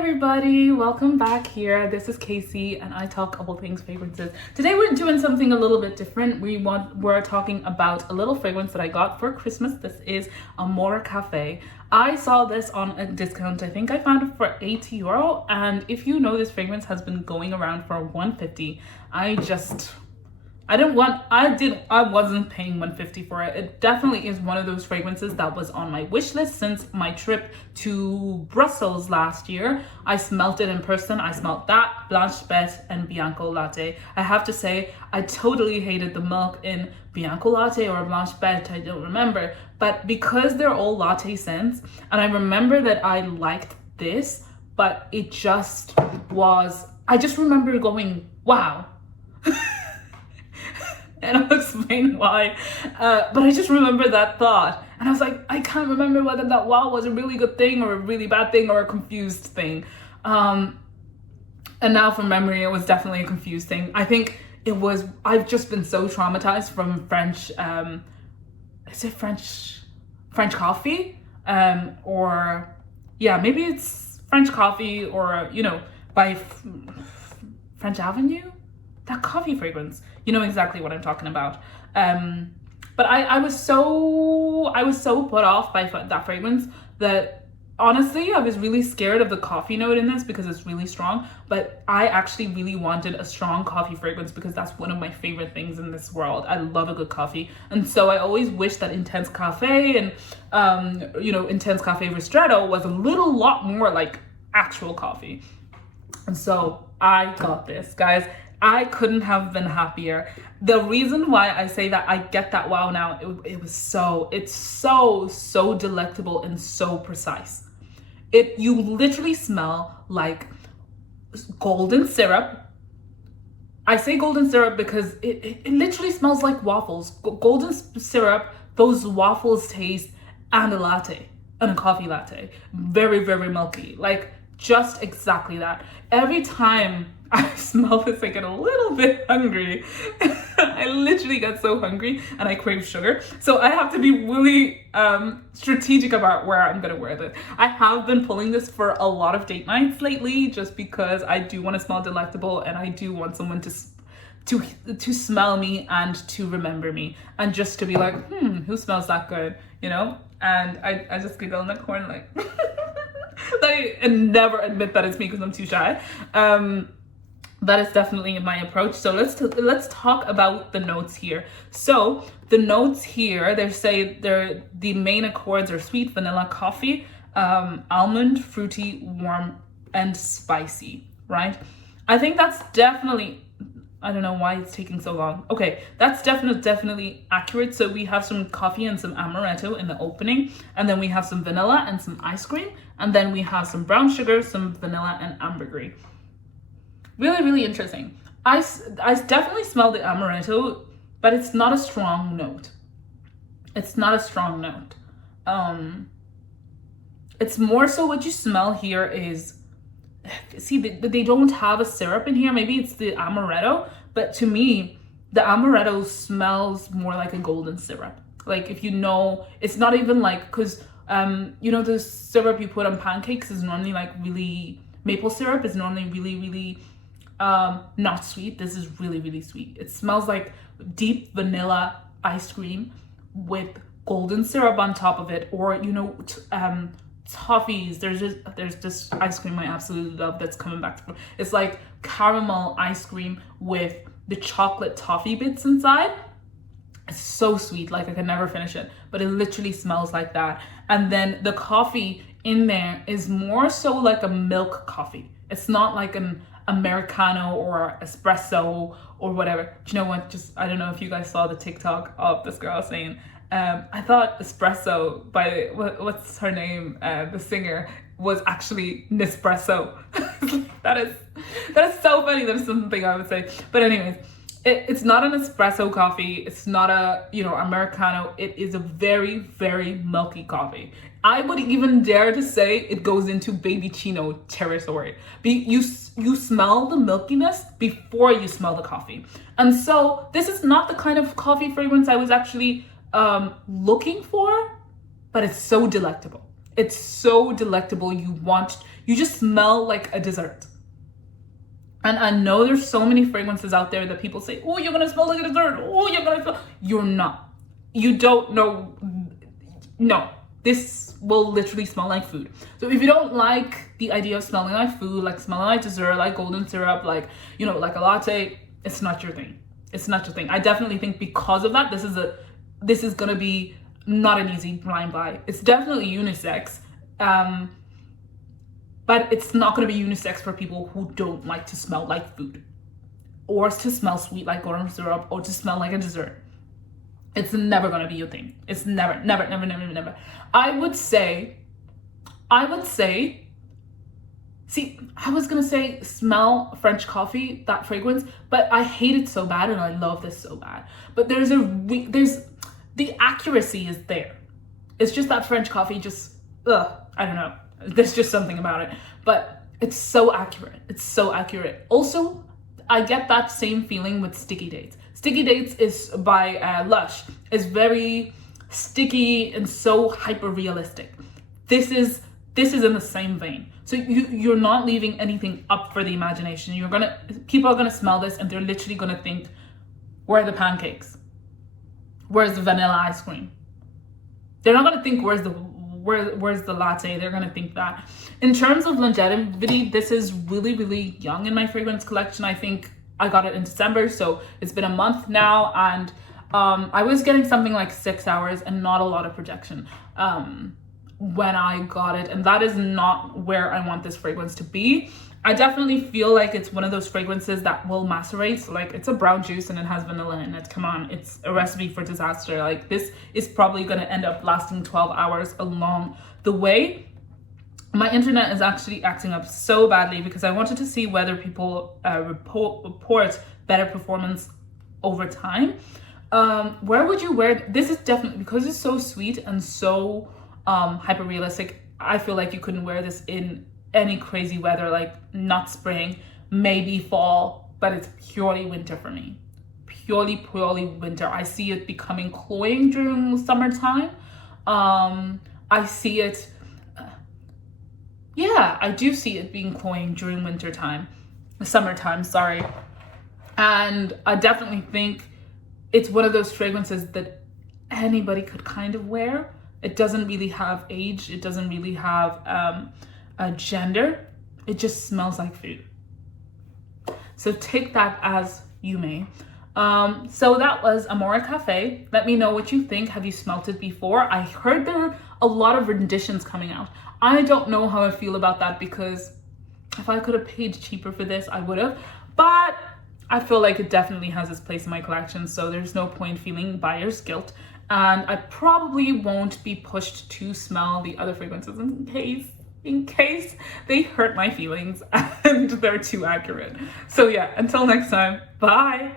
everybody, welcome back here. This is Casey and I talk all things fragrances. Today we're doing something a little bit different. We're talking about a little fragrance that I got for Christmas. This is Amore Caffe. I saw this on a discount. I think I found it for €80, and if you know, this fragrance has been going around for $150. I wasn't paying $150 for it. It definitely is one of those fragrances that was on my wish list since my trip to Brussels last year. I smelt it in person. I smelt that, Blanche Bête, and Bianco Latte. I have to say, I totally hated the milk in Bianco Latte or Blanche Bête, I don't remember. But because they're all latte scents, and I remember that I liked this, but it just was, I just remember going, wow. And I'll explain why. But I just remember that thought. And I was like, I can't remember whether that wow was a really good thing or a really bad thing or a confused thing. And now from memory, it was definitely a confused thing. I think it was, I've just been so traumatized from French, is it French coffee? Or yeah, maybe it's French coffee or, by French Avenue? That coffee fragrance, you know exactly what I'm talking about. But I was so put off by that fragrance that honestly I was really scared of the coffee note in this because it's really strong. But I actually really wanted a strong coffee fragrance because that's one of my favorite things in this world. I love a good coffee, and so I always wish that Intense Cafe and Intense Cafe Ristretto was a lot more like actual coffee. And so I got this, guys. I couldn't have been happier. The reason why I say that I get that wow now, it's so delectable and so precise. You literally smell like golden syrup. I say golden syrup because it literally smells like waffles. Golden syrup, those waffles taste, and a latte, and a coffee latte. Very, very milky. Like just exactly that. Every time I smell this, I get a little bit hungry. I literally get so hungry and I crave sugar. So I have to be really strategic about where I'm gonna wear this. I have been pulling this for a lot of date nights lately just because I do want to smell delectable and I do want someone to smell me and to remember me and just to be like, who smells that good, And I just giggle in the corner like, and never admit that it's me because I'm too shy. That is definitely my approach. So let's talk about the notes here. So the notes here, the main accords are sweet, vanilla, coffee, almond, fruity, warm, and spicy, right? I think that's definitely, I don't know why it's taking so long. Okay, that's definitely accurate. So we have some coffee and some amaretto in the opening, and then we have some vanilla and some ice cream, and then we have some brown sugar, some vanilla, and ambergris. Really, really interesting. I definitely smell the amaretto, but it's not a strong note. It's more so what you smell here is, see, they don't have a syrup in here. Maybe it's the amaretto, but to me, the amaretto smells more like a golden syrup. Like it's not even like, because the syrup you put on pancakes is normally like really, maple syrup is normally really, really not sweet. This is really, really sweet. It smells like deep vanilla ice cream with golden syrup on top of it, or toffees. There's this ice cream I absolutely love that's coming back to. It's like caramel ice cream with the chocolate toffee bits inside. It's so sweet, like I can never finish it, but it literally smells like that. And then the coffee in there is more so like a milk coffee. It's not like an Americano or espresso or whatever. Do you know what? I don't know if you guys saw the TikTok of this girl saying, I thought espresso by, what's her name? The singer was actually Nespresso. That is so funny. That is something I would say. But anyways, it's not an espresso coffee. It's not a, Americano. It is a very, very milky coffee. I would even dare to say it goes into baby chino territory. You smell the milkiness before you smell the coffee. And so this is not the kind of coffee fragrance I was actually looking for, but it's so delectable. It's so delectable. You just smell like a dessert. And I know there's so many fragrances out there that people say, oh, you're gonna smell like a dessert. Oh, you're gonna smell. You're not. You don't know. No, this will literally smell like food. So if you don't like the idea of smelling like food, like smelling like dessert, like golden syrup, like, you know, like a latte, it's not your thing. It's not your thing. I definitely think because of that, this is gonna be not an easy blind buy. It's definitely unisex. But it's not going to be unisex for people who don't like to smell like food, or to smell sweet like golden syrup, or to smell like a dessert. It's never going to be your thing. It's never. I would say, see, I was going to say smell French coffee, that fragrance, but I hate it so bad and I love this so bad. But there's the accuracy is there. It's just that French coffee just, I don't know. There's just something about it, but it's so accurate. It's so accurate. Also, I get that same feeling with Sticky Dates. Sticky Dates is by Lush. It's very sticky and so hyper realistic. This is in the same vein. So you're not leaving anything up for the imagination. People are gonna smell this and they're literally gonna think, where are the pancakes? Where's the vanilla ice cream? They're not gonna think where's the latte. They're gonna think that. In terms of longevity, this is really, really young in my fragrance collection. I think I got it in December, so it's been a month now, and I was getting something like 6 hours and not a lot of projection when I got it, and that is not where I want this fragrance to be. I definitely feel like it's one of those fragrances that will macerate. Like, it's a brown juice and it has vanilla in it. Come on, it's a recipe for disaster. Like, this is probably going to end up lasting 12 hours along the way. My internet is actually acting up so badly because I wanted to see whether people report better performance over time. Where would you wear this? Is definitely, because it's so sweet and so hyper realistic, I feel like you couldn't wear this in any crazy weather, like not spring, maybe fall, but it's purely winter for me. Purely winter. I see it becoming cloying during summertime. I see it, I do see it being cloying during summertime, sorry. And I definitely think it's one of those fragrances that anybody could kind of wear. It doesn't really have age. It doesn't really have a gender. It just smells like food. So take that as you may. So that was Amore Caffe. Let me know what you think. Have you smelt it before? I heard there are a lot of renditions coming out. I don't know how I feel about that, because if I could have paid cheaper for this, I would have. But I feel like it definitely has its place in my collection, so there's no point feeling buyer's guilt. And I probably won't be pushed to smell the other fragrances in case they hurt my feelings and they're too accurate. So yeah, until next time, bye.